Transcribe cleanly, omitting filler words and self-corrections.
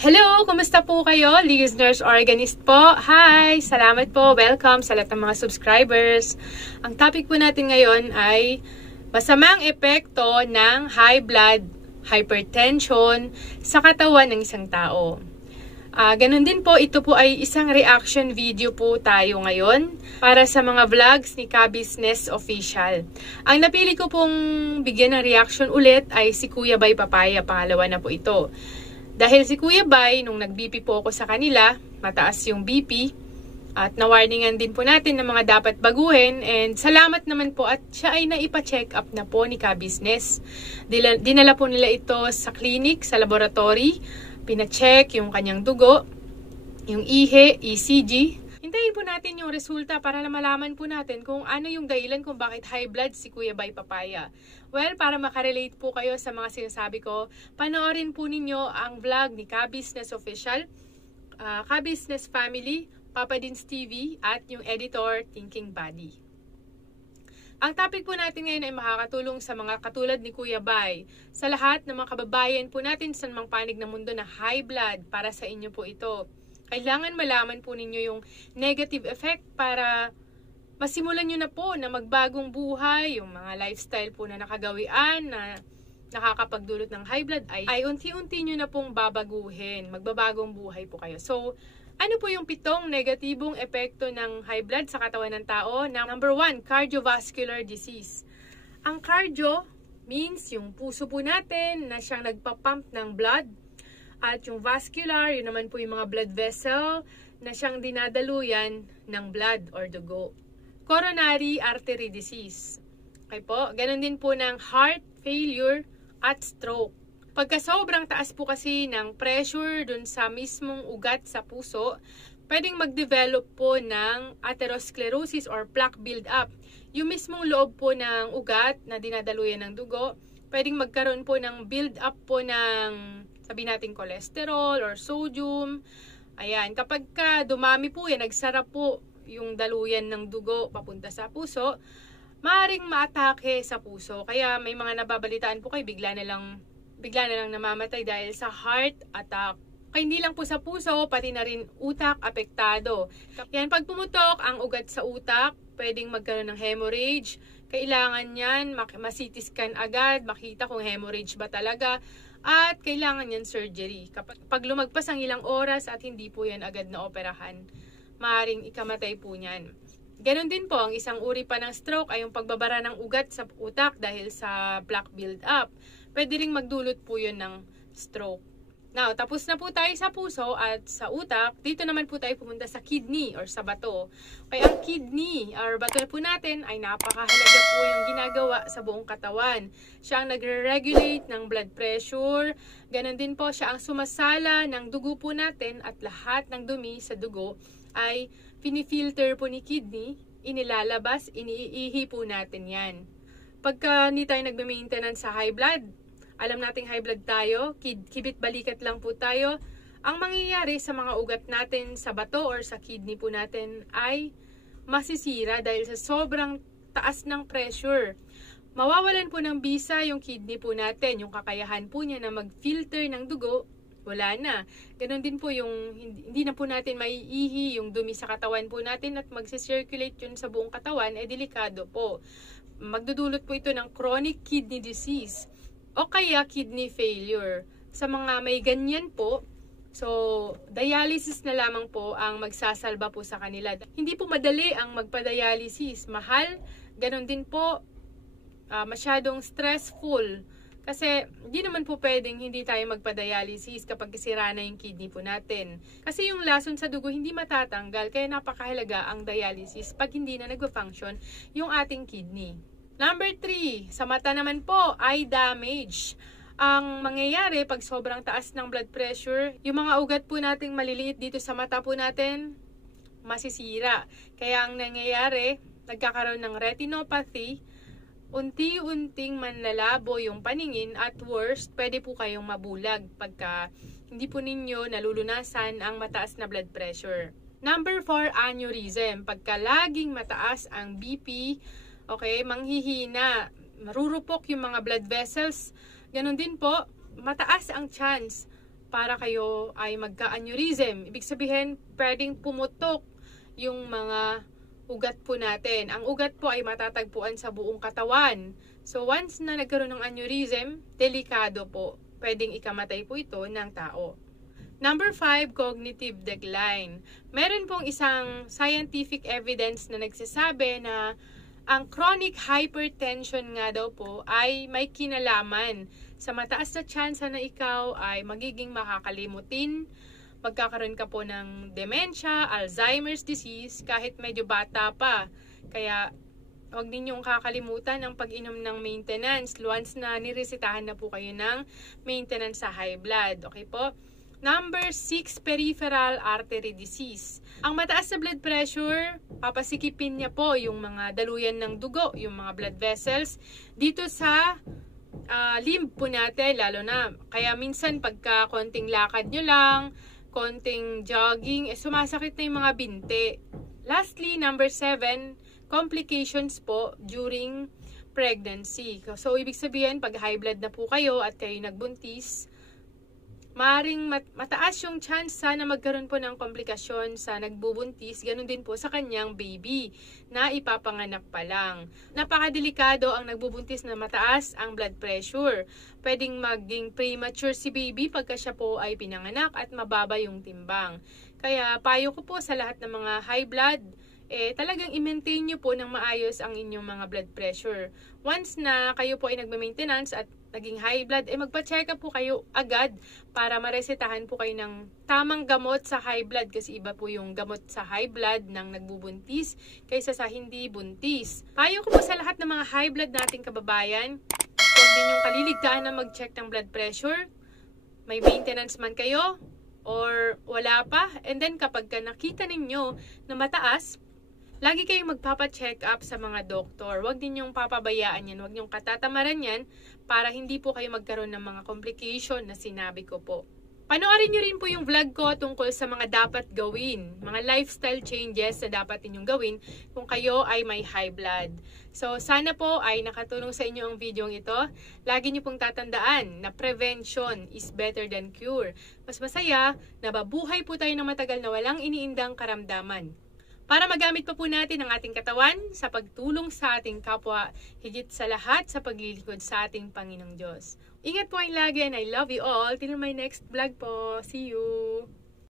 Hello! Kumusta po kayo? Listeners Organist po. Hi! Salamat po. Welcome sa lahat ng mga subscribers. Ang topic po natin ngayon ay masamang epekto ng high blood, hypertension sa katawan ng isang tao. Ganun din po, ito po ay isang reaction video po tayo ngayon para sa mga vlogs ni Ka-Business Official. Ang napili ko pong bigyan ng reaction ulit ay si Kuya Bay Papaya, pangalawa na po ito. Dahil si Kuya Bay, nung nag-BP po ako sa kanila, mataas yung BP at na-warningan din po natin ng mga dapat baguhin, and salamat naman po at siya ay naipa-check up na po ni Ka-Business. Dinala po nila ito sa clinic, sa laboratory, pina-check yung kanyang dugo, yung IHE, ECG. Hintayin po natin yung resulta para malaman po natin kung ano yung dahilan kung bakit high blood si Kuya Bay Papaya. Well, para makarelate po kayo sa mga sinasabi ko, panoorin po ninyo ang vlog ni Ka-Business Official, Ka-Business Family, Papa Dins TV, at yung editor, Thinking Buddy. Ang topic po natin ngayon ay makakatulong sa mga katulad ni Kuya Bay. Sa lahat ng mga kababayan po natin sa mga panig ng mundo na high blood, para sa inyo po ito. Kailangan malaman po ninyo yung negative effect para masimulan nyo na po na magbagong buhay, yung mga lifestyle po na nakagawian na nakakapagdulot ng high blood ay unti-unti nyo na pong babaguhin. Magbabagong buhay po kayo. So, ano po yung 7 negatibong epekto ng high blood sa katawan ng tao? Number 1, cardiovascular disease. Ang cardio means yung puso po natin na siyang nagpapump ng blood. At yung vascular, yun naman po yung mga blood vessel na siyang dinadaluyan ng blood or dugo. Coronary artery disease. Okay po, ganun din po ng heart failure at stroke. Pagka sobrang taas po kasi ng pressure dun sa mismong ugat sa puso, pwedeng mag-develop po ng atherosclerosis or plaque build-up. Yung mismong loob po ng ugat na dinadaluyan ng dugo, pwedeng magkaroon po ng build-up po ng, sabi natin, cholesterol or sodium. Ayan, kapag ka dumami po yan, nagsara po yung daluyan ng dugo papunta sa puso, maaaring maatake sa puso. Kaya may mga nababalitaan po kayo, bigla na lang namamatay dahil sa heart attack. Kaya hindi lang po sa puso, pati na rin utak apektado. Yan, pag pumutok ang ugat sa utak, pwedeng magkaroon ng hemorrhage. Kailangan yan, ma-CT scan agad, makita kung hemorrhage ba talaga. At kailangan yan surgery. Pag lumagpas ang ilang oras at hindi po yan agad na operahan, maaaring ikamatay po niyan. Ganon din po, ang isang uri pa ng stroke ay yung pagbabara ng ugat sa utak dahil sa plaque build-up. Pwede ring magdulot po yun ng stroke. Now, tapos na po tayo sa puso at sa utak. Dito naman po tayo pumunta sa kidney or sa bato. Kaya ang kidney or bato po natin ay napakahalaga po yung ginagawa sa buong katawan. Siya ang nagre-regulate ng blood pressure. Ganon din po, siya ang sumasala ng dugo po natin at lahat ng dumi sa dugo ay pinifilter po ni kidney, inilalabas, iniihi po natin yan. Pagka hindi tayo nagme-maintenance sa high blood, alam nating high blood tayo, kibit balikat lang po tayo, ang mangyayari sa mga ugat natin sa bato or sa kidney po natin ay masisira dahil sa sobrang taas ng pressure. Mawawalan po ng bisa yung kidney po natin, yung kakayahan po niya na mag-filter ng dugo, wala na. Ganon din po yung hindi na po natin maiihi yung dumi sa katawan po natin at magsisirculate yun sa buong katawan, delikado po. Magdudulot po ito ng chronic kidney disease o kaya kidney failure. Sa mga may ganyan po, so dialysis na lamang po ang magsasalba po sa kanila. Hindi po madali ang magpa-dialysis. Mahal. Ganon din po, masyadong stressful. Kasi hindi naman po pwedeng hindi tayo magpa-dialysis kapag sira na yung kidney po natin. Kasi yung lason sa dugo hindi matatanggal, kaya napakahalaga ang dialysis pag hindi na nagwa-function yung ating kidney. Number 3, sa mata naman po, eye damage. Ang mangyayari pag sobrang taas ng blood pressure, yung mga ugat po nating maliliit dito sa mata po natin, masisira. Kaya ang nangyayari, nagkakaroon ng retinopathy, unti-unting manlalabo yung paningin at worst, pwede po kayong mabulag pagka hindi po ninyo nalulunasan ang mataas na blood pressure. Number 4, aneurysm. Pagka laging mataas ang BP, okay, manghihina, marurupok yung mga blood vessels. Ganon din po, mataas ang chance para kayo ay magka-aneurysm. Ibig sabihin, pwedeng pumutok yung mga ugat po natin. Ang ugat po ay matatagpuan sa buong katawan. So, once na nagkaroon ng aneurysm, delikado po. Pwedeng ikamatay po ito ng tao. Number 5, cognitive decline. Meron pong isang scientific evidence na nagsasabi na ang chronic hypertension nga daw po ay may kinalaman sa mataas na tsansa na ikaw ay magiging makakalimutin, magkakaroon ka po ng dementia, Alzheimer's disease, kahit medyo bata pa. Kaya, huwag ninyong kakalimutan ang pag-inom ng maintenance once na niresetahan na po kayo ng maintenance sa high blood. Okay po? Number 6, peripheral artery disease. Ang mataas na blood pressure, papasikipin niya po yung mga daluyan ng dugo, yung mga blood vessels, dito sa limb po natin, lalo na. Kaya minsan pagka konting lakad nyo lang, konting jogging, sumasakit na yung mga binti. Lastly, number 7, complications po during pregnancy. So, ibig sabihin, pag high blood na po kayo at kayo nagbuntis, maaring mataas yung chance na magkaroon po ng komplikasyon sa nagbubuntis, ganun din po sa kanyang baby na ipapanganak pa lang. Napakadelikado ang nagbubuntis na mataas ang blood pressure. Pwedeng maging premature si baby pagka siya po ay pinanganak at mababa yung timbang. Kaya payo ko po sa lahat ng mga high blood, talagang i-maintain nyo po ng maayos ang inyong mga blood pressure. Once na kayo po ay nagme-maintenance at naging high blood, magpa-check up po kayo agad para maresetahan po kayo ng tamang gamot sa high blood kasi iba po yung gamot sa high blood ng nagbubuntis kaysa sa hindi buntis. Payo ko po sa lahat ng mga high blood nating kababayan, huwag ninyong kaliligtaan na mag-check ng blood pressure. May maintenance man kayo or wala pa, and then kapag nakita ninyo na mataas, lagi kayong magpapa-check up sa mga doktor. Huwag ninyong papabayaan yan. Huwag ninyong katatamaran yan para hindi po kayo magkaroon ng mga complication na sinabi ko po. Panoorin nyo rin po yung vlog ko tungkol sa mga dapat gawin. Mga lifestyle changes na dapat ninyong gawin kung kayo ay may high blood. So, sana po ay nakatulong sa inyo ang video ito. Lagi nyo pong tatandaan na prevention is better than cure. Mas masaya na mabuhay po tayo ng matagal na walang iniindang karamdaman. Para magamit pa po natin ang ating katawan sa pagtulong sa ating kapwa, higit sa lahat sa paglilingkod sa ating Panginoong Diyos. Ingat po ang lagi and I love you all. Till my next vlog po. See you!